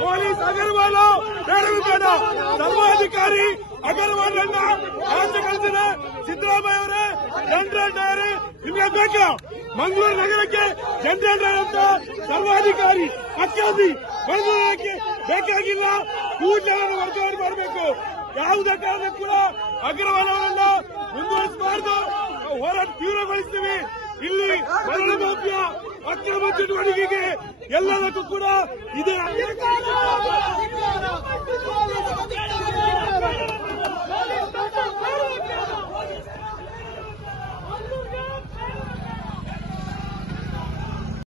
Police Agarwal ಬೇಡ ಧರ್ಮಾಧಿಕಾರಿ ಅಗರ್ವಾಲ್ ಅನ್ನ ಆಚೆ ಕಳಿಸಿದ ಸಿದ್ದರಾಮಯ್ಯ ಅವರೇ ಜನರಲ್ ಡೈರಿ ನಿಮಗೆ ಬೇಕಾ? ಮಂಗಳೂರು ನಗರಕ್ಕೆ ಜನರಲ್ ಡೈರಿ ಅಂತ ಧರ್ಮಾಧಿಕಾರಿ ಅಕ್ಕಾದಿ ಮಂಗಳೂರಕ್ಕೆ ಬೇಕಾಗಿಲ್ಲ. ಕೂಡಲೇ ವರ್ಗಾವಣೆ ಮಾಡಬೇಕು. ಯಾವುದೇ ಕಾರಣಕ್ಕೂ ಕೂಡ ಅಗರ್ವಾಲ್ ಅವರನ್ನ ಮುಂದುವರಿಸಬಾರದು. ಹೋರಾಟ ತೀವ್ರಗೊಳಿಸ್ತೀವಿ. ಇಲ್ಲಿ ಮರಳು ಮಾಫಿಯಾ ಅಕ್ರಮ ಚಟುವಟಿಕೆಗೆ ಎಲ್ಲದಕ್ಕೂ ಕೂಡ ಇದೆ.